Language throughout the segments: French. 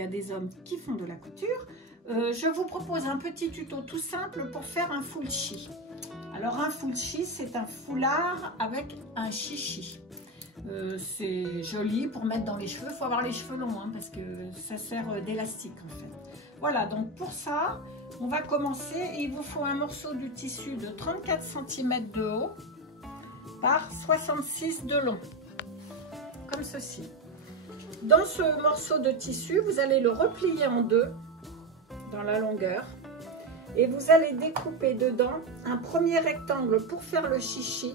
y a des hommes qui font de la couture. Je vous propose un petit tuto tout simple pour faire un full-chi. Alors un full-chi, c'est un foulard avec un chichi. C'est joli pour mettre dans les cheveux. Il faut avoir les cheveux longs hein, parce que ça sert d'élastique en fait. Voilà, donc pour ça, on va commencer. Il vous faut un morceau de tissu de 34 cm de haut par 66 de long, comme ceci. Dans ce morceau de tissu, vous allez le replier en deux dans la longueur et vous allez découper dedans un premier rectangle pour faire le chichi,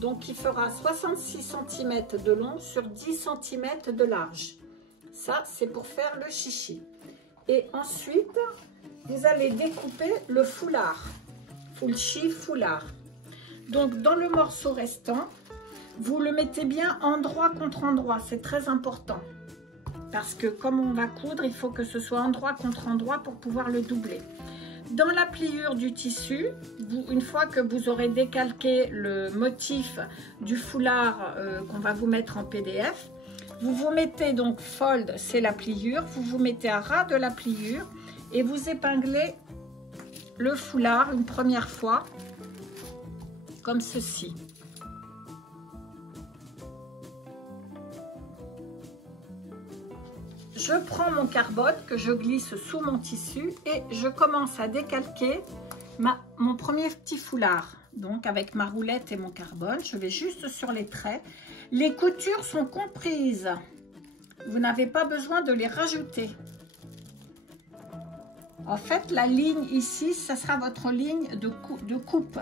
donc qui fera 66 cm de long sur 10 cm de large. Ça, c'est pour faire le chichi. Et ensuite, vous allez découper le foulard, full-chi foulard. Donc, dans le morceau restant, vous le mettez bien endroit contre endroit, c'est très important. Parce que comme on va coudre, il faut que ce soit endroit contre endroit pour pouvoir le doubler. Dans la pliure du tissu, une fois que vous aurez décalqué le motif du foulard qu'on va vous mettre en PDF, vous vous mettez donc fold, c'est la pliure, vous vous mettez à ras de la pliure et vous épinglez le foulard une première fois, comme ceci. Je prends mon carbone que je glisse sous mon tissu et je commence à décalquer mon premier petit foulard. Donc avec ma roulette et mon carbone, je vais juste sur les traits. Les coutures sont comprises. Vous n'avez pas besoin de les rajouter. En fait, la ligne ici, ça sera votre ligne de coupe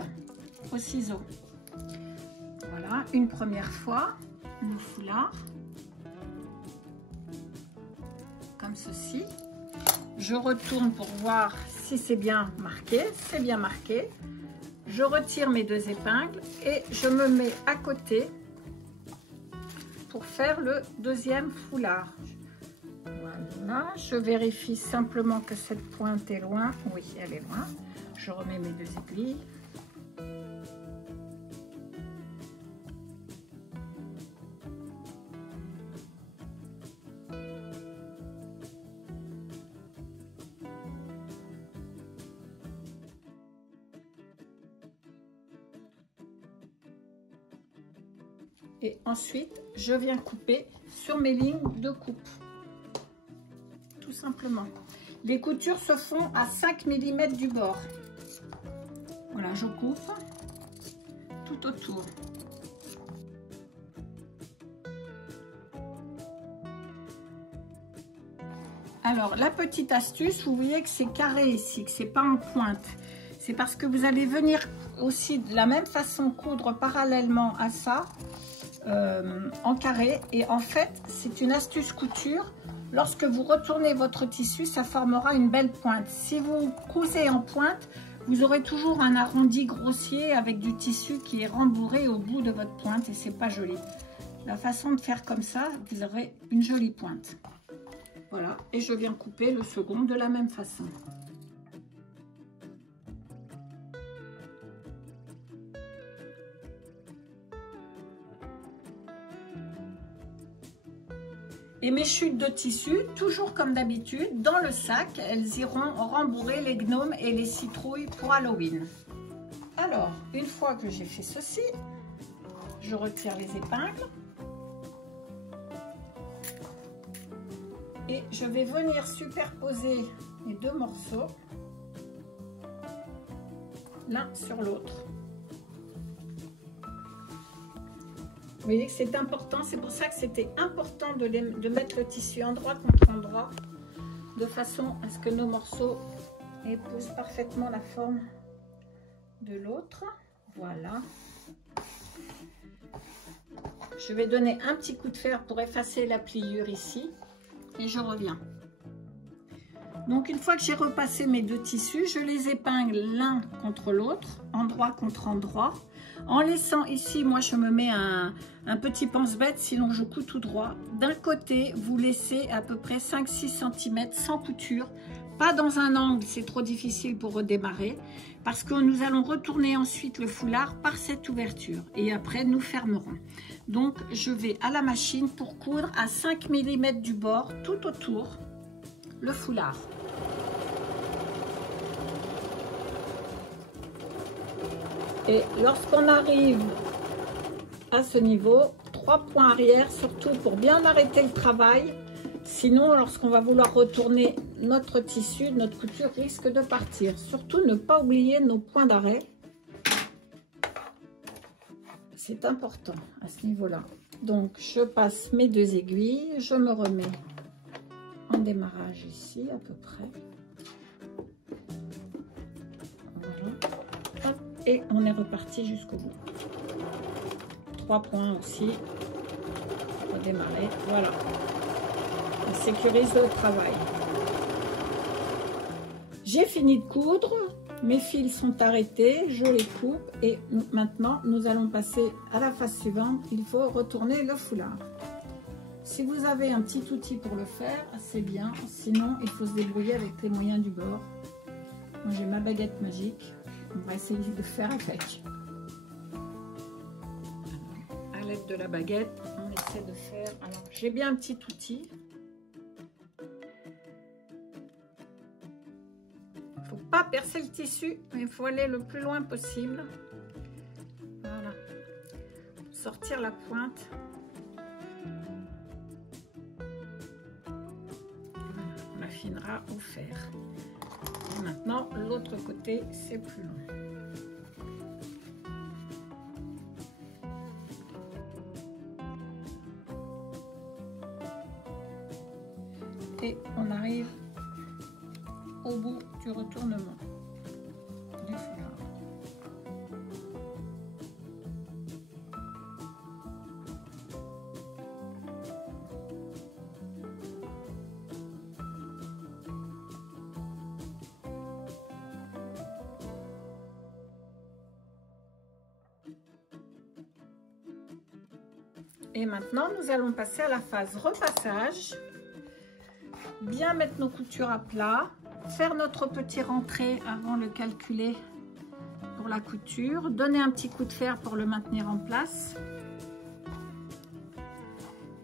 au ciseau. Voilà, une première fois, le foulard. Comme ceci. Je retourne pour voir si c'est bien marqué. C'est bien marqué. Je retire mes deux épingles et je me mets à côté pour faire le deuxième foulard. Voilà, je vérifie simplement que cette pointe est loin. Oui, elle est loin. Je remets mes deux aiguilles. Et ensuite, je viens couper sur mes lignes de coupe. Tout simplement. Les coutures se font à 5 mm du bord. Voilà, je coupe tout autour. Alors, la petite astuce, vous voyez que c'est carré ici, que c'est pas en pointe. C'est parce que vous allez venir aussi de la même façon coudre parallèlement à ça. En carré et en fait c'est une astuce couture. Lorsque vous retournez votre tissu, ça formera une belle pointe. Si vous cousez en pointe, vous aurez toujours un arrondi grossier avec du tissu qui est rembourré au bout de votre pointe et c'est pas joli. La façon de faire comme ça, vous aurez une jolie pointe. Voilà, et je viens couper le second de la même façon. Et mes chutes de tissu, toujours comme d'habitude, dans le sac, elles iront rembourrer les gnomes et les citrouilles pour Halloween. Alors, une fois que j'ai fait ceci, je retire les épingles. Et je vais venir superposer les deux morceaux, l'un sur l'autre. Vous voyez que c'est important, c'est pour ça que c'était important de mettre le tissu endroit contre endroit, de façon à ce que nos morceaux épousent parfaitement la forme de l'autre. Voilà. Je vais donner un petit coup de fer pour effacer la pliure ici et je reviens. Donc une fois que j'ai repassé mes deux tissus, je les épingle l'un contre l'autre, endroit contre endroit. En laissant ici, moi je me mets un petit pense-bête, sinon je couds tout droit. D'un côté, vous laissez à peu près 5-6 cm sans couture. Pas dans un angle, c'est trop difficile pour redémarrer. Parce que nous allons retourner ensuite le foulard par cette ouverture. Et après, nous fermerons. Donc, je vais à la machine pour coudre à 5 mm du bord tout autour. le foulard. Et lorsqu'on arrive à ce niveau, 3 points arrière, surtout pour bien arrêter le travail. Sinon, lorsqu'on va vouloir retourner notre tissu, notre couture risque de partir. Surtout, ne pas oublier nos points d'arrêt. C'est important à ce niveau-là. Donc, je passe mes 2 aiguilles, je me remets en démarrage ici, à peu près. Voilà. Hop, et on est reparti jusqu'au bout. 3 points aussi. Redémarrer. Voilà. On sécurise le travail. J'ai fini de coudre. Mes fils sont arrêtés. Je les coupe. Et maintenant, nous allons passer à la phase suivante. Il faut retourner le foulard. Si vous avez un petit outil pour le faire, c'est bien. Sinon, il faut se débrouiller avec les moyens du bord. Moi, j'ai ma baguette magique. On va essayer de faire avec. À l'aide de la baguette, on essaie de faire. Alors, j'ai bien un petit outil. Il ne faut pas percer le tissu, mais il faut aller le plus loin possible. Voilà. Sortir la pointe. On affinera au fer. Et maintenant, l'autre côté, c'est plus long. Et on arrive au bout du retournement du foulard. Et maintenant, nous allons passer à la phase repassage. Bien mettre nos coutures à plat, faire notre petit rentré avant de calculer pour la couture, donner un petit coup de fer pour le maintenir en place.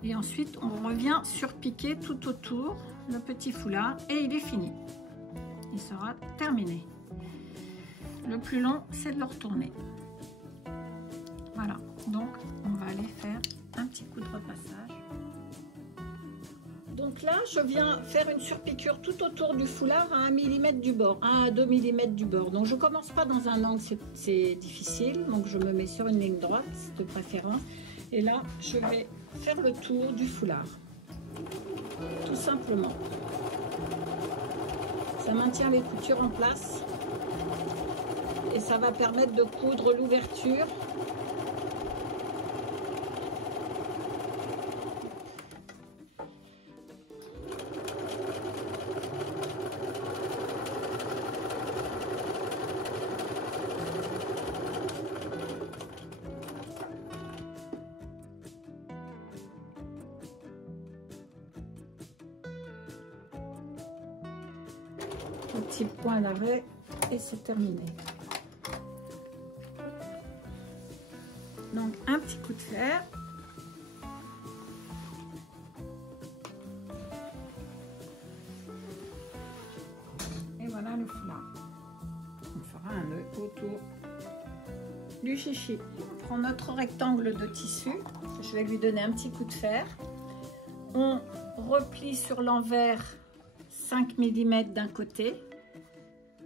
Et ensuite, on revient surpiquer tout autour le petit foulard et il est fini. Il sera terminé. Le plus long, c'est de le retourner. Voilà, donc on va aller faire un petit coup de repassage. Donc là, je viens faire une surpiqûre tout autour du foulard à 1 mm du bord, 1 à 2 mm du bord. Donc je commence pas dans un angle, c'est difficile. Donc je me mets sur une ligne droite de préférence. Et là, je vais faire le tour du foulard. Tout simplement. Ça maintient les coutures en place. Et ça va permettre de coudre l'ouverture. Petit point d'arrêt et c'est terminé. Donc un petit coup de fer. Et voilà le foulard. On fera un nœud autour du chichi. On prend notre rectangle de tissu. Je vais lui donner un petit coup de fer. On replie sur l'envers 5 mm d'un côté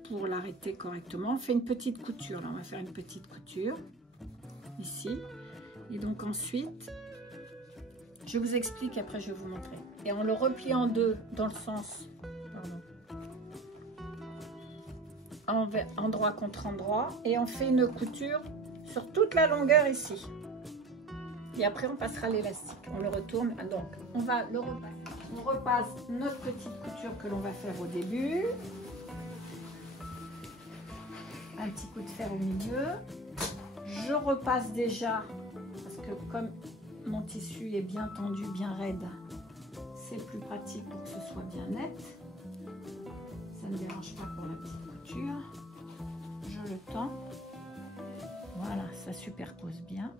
pour l'arrêter correctement. On fait une petite couture. Là, on va faire une petite couture ici. Et donc ensuite, je vous explique, après je vais vous montrer. Et on le replie en deux dans le sens endroit contre endroit. Et on fait une couture sur toute la longueur ici. Et après, on passera l'élastique. On le retourne. Donc, on va le repasser. On repasse notre petite couture que l'on va faire au début. Un petit coup de fer au milieu. Je repasse déjà, parce que comme mon tissu est bien tendu, bien raide, c'est plus pratique pour que ce soit bien net. Ça ne dérange pas pour la petite couture. Je le tends. Voilà, ça superpose bien.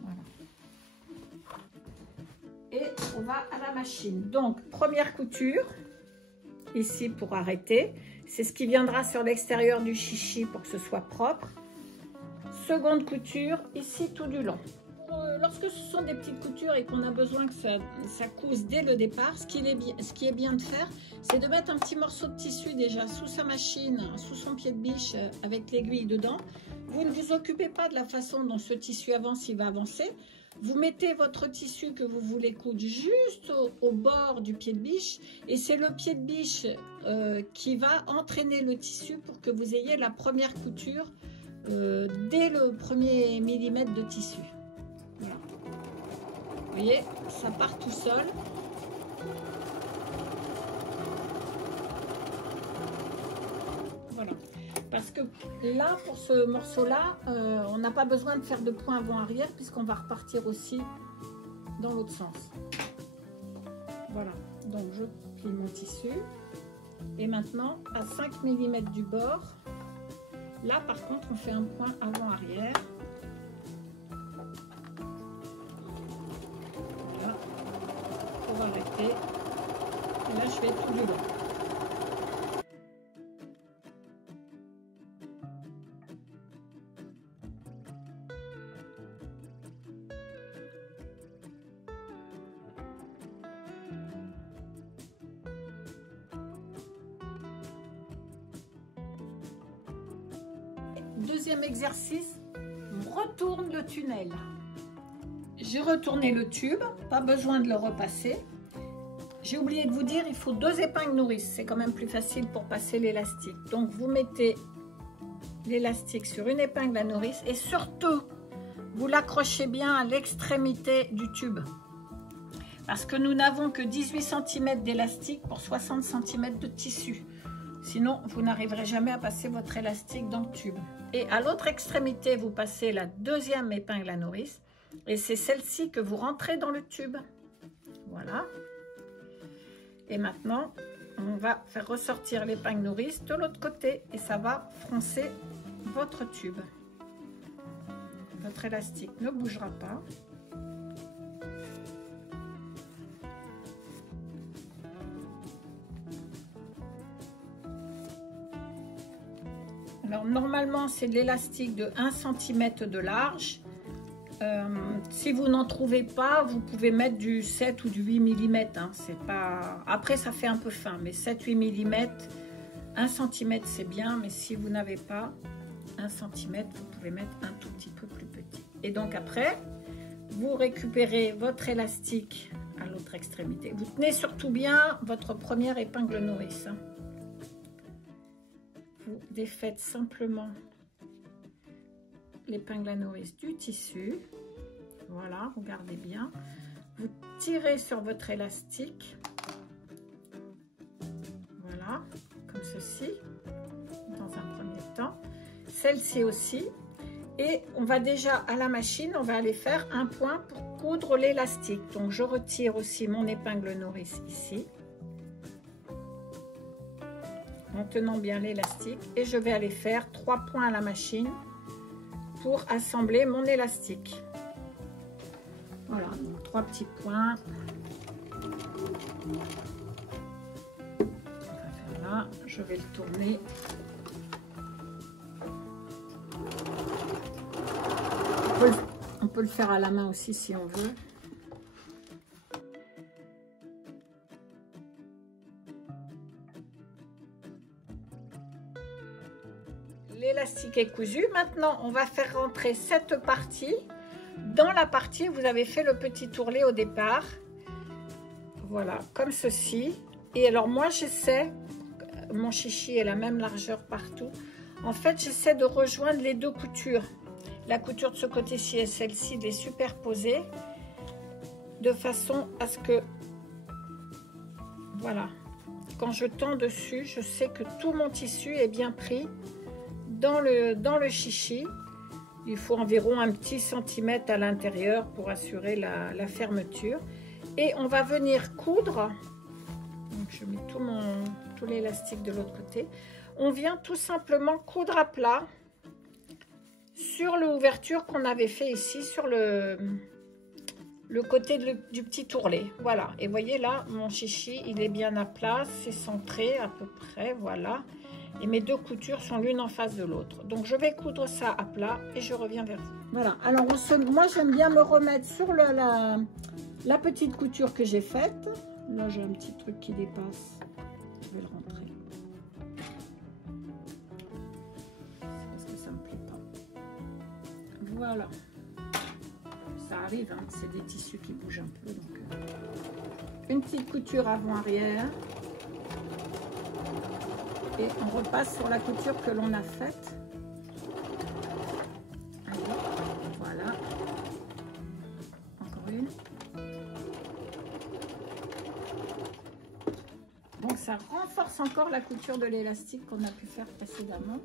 Voilà. et on va à la machine. Donc, première couture, ici pour arrêter. C'est ce qui viendra sur l'extérieur du chichi pour que ce soit propre. Seconde couture, ici tout du long. Lorsque ce sont des petites coutures et qu'on a besoin que ça couse dès le départ, ce qui est bien de faire, c'est de mettre un petit morceau de tissu déjà sous sa machine, sous son pied de biche avec l'aiguille dedans. Vous ne vous occupez pas de la façon dont ce tissu avance, il va avancer. Vous mettez votre tissu que vous voulez coudre juste au bord du pied de biche et c'est le pied de biche qui va entraîner le tissu pour que vous ayez la première couture dès le premier millimètre de tissu. Voilà. Vous voyez, ça part tout seul. Voilà. Parce que là, pour ce morceau-là, on n'a pas besoin de faire de point avant-arrière puisqu'on va repartir aussi dans l'autre sens. Voilà. Donc, je plie mon tissu. Et maintenant, à 5 mm du bord, là, par contre, on fait un point avant-arrière. Voilà. Pour arrêter. Et là, je fais tout du long. Deuxième exercice, on retourne le tunnel. J'ai retourné le tube, pas besoin de le repasser. J'ai oublié de vous dire, il faut 2 épingles nourrice, c'est quand même plus facile pour passer l'élastique. Donc vous mettez l'élastique sur une épingle à nourrice et surtout, vous l'accrochez bien à l'extrémité du tube. Parce que nous n'avons que 18 cm d'élastique pour 60 cm de tissu. Sinon, vous n'arriverez jamais à passer votre élastique dans le tube. Et à l'autre extrémité, vous passez la deuxième épingle à nourrice. Et c'est celle-ci que vous rentrez dans le tube. Voilà. Et maintenant, on va faire ressortir l'épingle nourrice de l'autre côté. Et ça va froncer votre tube. Votre élastique ne bougera pas. Alors normalement c'est de l'élastique de 1 cm de large. Si vous n'en trouvez pas, vous pouvez mettre du 7 ou du 8 mm. Hein. C'est pas... Après ça fait un peu fin, mais 7-8 mm, 1 cm c'est bien, mais si vous n'avez pas 1 cm, vous pouvez mettre un tout petit peu plus petit. Et donc après, vous récupérez votre élastique à l'autre extrémité. Vous tenez surtout bien votre première épingle nourrice. Hein. Vous défaites simplement l'épingle à nourrice du tissu. Voilà, regardez bien. Vous tirez sur votre élastique. Voilà, comme ceci, dans un premier temps. Celle-ci aussi. Et on va déjà à la machine, on va aller faire un point pour coudre l'élastique. Donc je retire aussi mon épingle nourrice ici, en tenant bien l'élastique, et je vais aller faire 3 points à la machine pour assembler mon élastique. Voilà, donc 3 petits points. On va faire là, je vais le tourner. On peut le faire à la main aussi si on veut. L'élastique est cousu. Maintenant, on va faire rentrer cette partie dans la partie où vous avez fait le petit tourlet au départ. Voilà, comme ceci. Et alors moi, j'essaie, mon chichi est la même largeur partout. En fait, j'essaie de rejoindre les 2 coutures. La couture de ce côté-ci et celle-ci, de les superposer de façon à ce que, voilà, quand je tends dessus, je sais que tout mon tissu est bien pris dans le chichi. Il faut environ un petit centimètre à l'intérieur pour assurer la fermeture. Et on va venir coudre. Donc je mets tout l'élastique de l'autre côté. On vient tout simplement coudre à plat sur l'ouverture qu'on avait fait ici sur le le côté du petit ourlet. Voilà, et voyez là, mon chichi, il est bien à plat, c'est centré à peu près, voilà. Et mes deux coutures sont l'une en face de l'autre. Donc, je vais coudre ça à plat et je reviens vers vous. Voilà, alors moi, j'aime bien me remettre sur la petite couture que j'ai faite. Là, j'ai un petit truc qui dépasse. Je vais le rentrer. C'est parce que ça me plaît pas. Voilà. Ça arrive, hein, c'est des tissus qui bougent un peu. Donc, une petite couture avant-arrière. Et on repasse sur la couture que l'on a faite. Allez, voilà. Encore une. Donc ça renforce encore la couture de l'élastique qu'on a pu faire précédemment.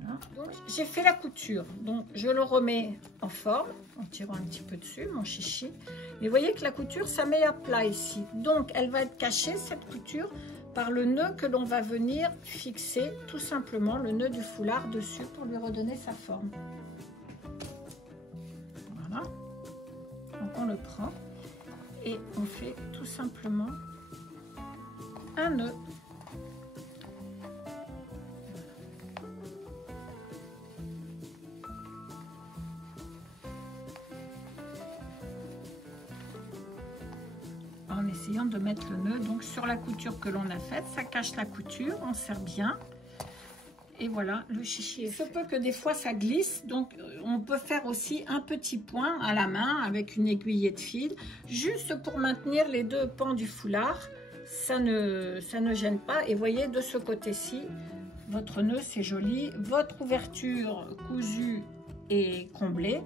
Voilà. Donc j'ai fait la couture. Donc je le remets en forme en tirant un petit peu dessus, mon chichi. Mais vous voyez que la couture, ça met à plat ici. Donc elle va être cachée, cette couture, par le nœud que l'on va venir fixer, tout simplement le nœud du foulard dessus pour lui redonner sa forme. Voilà. Donc on le prend et on fait tout simplement un nœud. En essayant de mettre le nœud donc sur la couture que l'on a faite, ça cache la couture, on serre bien et voilà, le chichi est fait. Il se peut que des fois ça glisse, donc on peut faire aussi un petit point à la main avec une aiguillée de fil juste pour maintenir les deux pans du foulard. Ça ne gêne pas et voyez de ce côté-ci votre nœud, c'est joli, votre ouverture cousue est comblée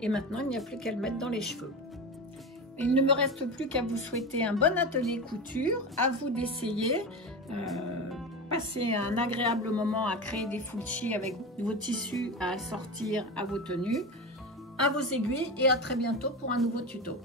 et maintenant il n'y a plus qu'à le mettre dans les cheveux. Il ne me reste plus qu'à vous souhaiter un bon atelier couture, à vous d'essayer, passer un agréable moment à créer des full-chi avec vos tissus à assortir à vos tenues, à vos aiguilles et à très bientôt pour un nouveau tuto.